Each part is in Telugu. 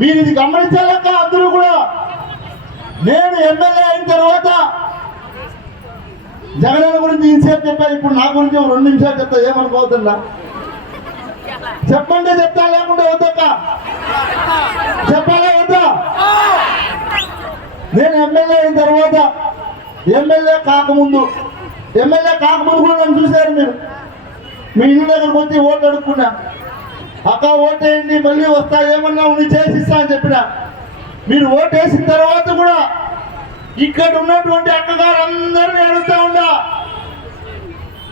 మీరు ఇది గమనించాలక్క అందరూ కూడా. నేను ఎమ్మెల్యే అయిన తర్వాత జగన్ గురించి ఇంతసేపు చెప్పా, ఇప్పుడు నా గురించి 2 నిమిషాలు చెప్తా, ఏమనుకోవద్దా? చెప్పండి, చెప్తా లేకుంటే వద్దక్క, చెప్పాలా వద్దా? నేను ఎమ్మెల్యే అయిన తర్వాత, ఎమ్మెల్యే కాకముందు కూడా నన్ను చూశారు మీరు. మీ ఇంటి దగ్గరకు వచ్చి ఓట్లు అడుక్కున్నా, అక్క ఓటేయండి మళ్ళీ వస్తా, ఏమన్నా ఉండి చేసిస్తా అని చెప్పిన. మీరు ఓటేసిన తర్వాత కూడా ఇక్కడ ఉన్నటువంటి అక్కగారు అందరినీ అడుగుతా ఉన్నా,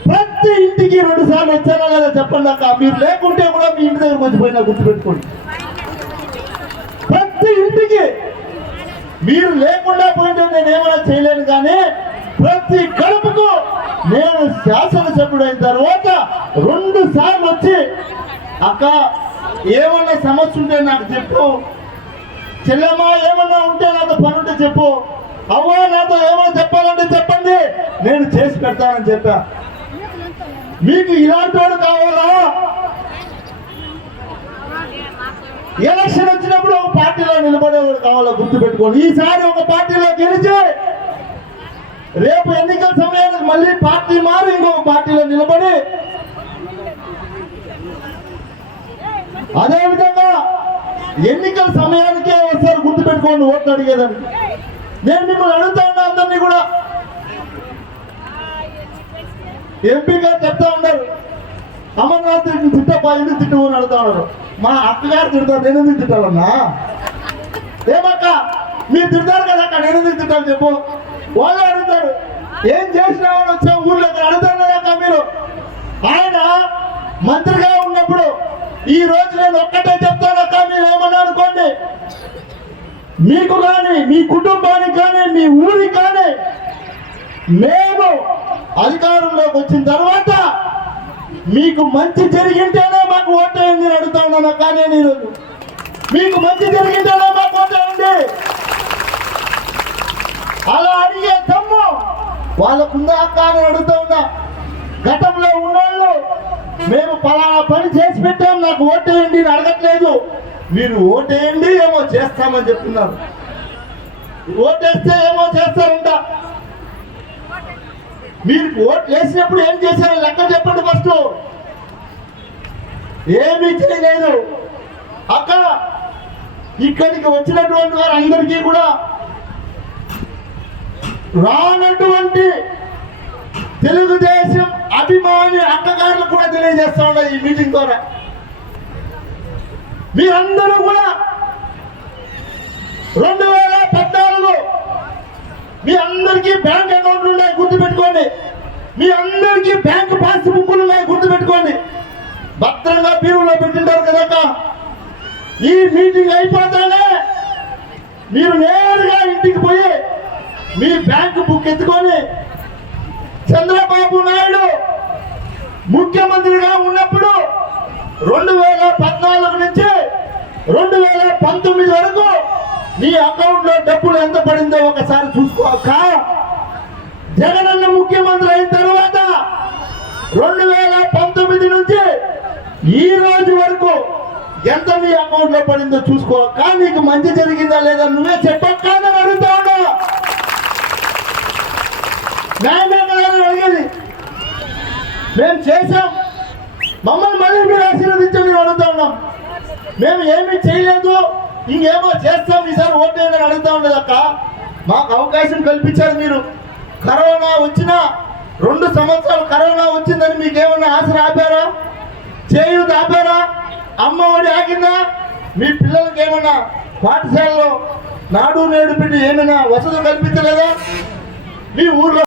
ప్రతి ఇంటికి 2 సార్లు వచ్చారా లేదా చెప్పండి అక్క. మీరు లేకుంటే కూడా మీ ఇంటి దగ్గరకు వచ్చిపోయినా గుర్తుపెట్టుకోండి. ప్రతి ఇంటికి మీరు లేకుండా పోయింటే నేను ఏమైనా చేయలేను, కానీ ప్రతి గడపకు నేను శాసనసభ్యుడు అయిన తర్వాత 2 సార్లు వచ్చి, అక్క ఏమన్నా సమస్య ఉంటే నాకు చెప్పు, చెల్లెమ్మ ఏమన్నా ఉంటే నాతో పని ఉంటే చెప్పు, అవ్వ నాతో ఏమైనా చెప్పాలంటే చెప్పండి, నేను చేసి పెడతానని చెప్పా. మీకు ఇలాంటి వాడు కావాలా? ఎలక్షన్ వచ్చినప్పుడు ఒక పార్టీలో నిలబడేవాడు కావాలా? గుర్తుపెట్టుకోండి. ఈసారి ఒక పార్టీలో గెలిచి రేపు ఎన్నికల సమయానికి మళ్ళీ పార్టీ మారి ఇంకొక పార్టీలో నిలబడి, అదేవిధంగా ఎన్నికల సమయానికే వస్తారు, గుర్తుపెట్టుకోండి ఓట్లు అడిగేదని. నేను మిమ్మల్ని అడుగుతా ఉన్నా అందరినీ కూడా. ఎంపీ గారు చెప్తా ఉన్నారు, అమర్నాథ్ తిట్టప్ప ఎందుకు తిట్టమని అడుగుతా ఉన్నారు. మా అక్కగారు తిడతారు, నేను ఎందుకు తిట్టాలన్నా? ఏమక్క మీరు తిడతారు కదా అక్క, నేను ఎందుకు తిట్టాలి చెప్పు? వాళ్ళు అడుగుతారు, ఏం చేసినామని వచ్చా ఊర్లో అడుగుతారు కదా మీరు. ఆయన మంత్రిగా ఉన్నప్పుడు ఈ రోజు నేను ఒక్కటే చెప్తానక్క, మీరు ఏమన్నా అనుకోండి, మీకు కానీ మీ కుటుంబానికి కానీ మీ ఊరికి కానీ మేము అధికారంలోకి వచ్చిన తర్వాత మీకు మంచి జరిగింటేనే మాకు ఓటేయండి అని అడుగుతా ఉన్నాను. కానీ నేను ఈరోజు మీకు మంచి జరిగింటేనే మాకు ఓటేయండి అలా అడిగే దమ్ము వాళ్ళకుందా అక్క అని అడుగుతా ఉన్నా. గతంలో ఉన్నోళ్ళు మేము పలానా పని చేసి పెట్టాం నాకు ఓటేయండి అని అడగట్లేదు, మీరు ఓటేయండి ఏమో చేస్తామని చెప్తున్నారు. ఓటేస్తే ఏమో చేస్తారంట. మీరు ఓట్లు వేసినప్పుడు ఏం చేశారు లెక్క చెప్పండి ఫస్ట్. ఏమీ చేయలేదు అక్క. ఇక్కడికి వచ్చినటువంటి వారు అందరికీ కూడా రానటువంటి తెలుగుదేశం అభిమాని అక్కగారులు కూడా తెలియజేస్తా ఉన్నా ఈ మీటింగ్ ద్వారా. మీరందరూ కూడా 2014 మీ అందరికీ బ్యాంక్ అకౌంట్లు ఉన్నాయి గుర్తుపెట్టుకోండి, మీ అందరికీ బ్యాంక్ పాస్ బుక్లు ఉన్నాయి గుర్తుపెట్టుకోండి, భద్రంగా బీరులో పెట్టింటారు కదా. ఈ మీటింగ్ అయిపోతానే మీరు నేరుగా ఇంటికి పోయి మీ బ్యాంక్ బుక్ ఎత్తుకొని చంద్రబాబు నాయుడు ముఖ్యమంత్రిగా ఉన్నప్పుడు 2014 నుంచి 2019 వరకు మీ అకౌంట్ లో డబ్బులు ఎంత పడిందో ఒకసారి చూసుకోక. జగనన్న ముఖ్యమంత్రి అయిన తర్వాత 2019 నుంచి ఈ రోజు వరకు ఎంత మీ అకౌంట్ లో పడిందో చూసుకోక. నీకు మంచి జరిగిందా లేదా నువ్వే చెప్పక్క అని అడుగుతా ఉన్నా. న్యాయమే కదా అడిగేది. మేము చేశాం, మమ్మల్ని మళ్ళీ మీరు ఆశీర్వదించమని అడుగుతా ఉన్నాం. మేము ఏమీ చేయలేదు, ఇంకేమో చేస్తాం, ఈసారి ఓటేయని అడుగుతా ఉండదు అక్క. మాకు అవకాశం కల్పించారు మీరు. కరోనా వచ్చిన 2 సంవత్సరాలు కరోనా వచ్చిందని మీకు ఏమన్నా ఆశ ఆపారా? చేయూత ఆపారా? అమ్మ ఒడి ఆగిందా? మీ పిల్లలకి ఏమన్నా పాఠశాలలో నాడు నేడు పెట్టి ఏమైనా వసతులు కల్పించలేదా? మీ ఊర్లో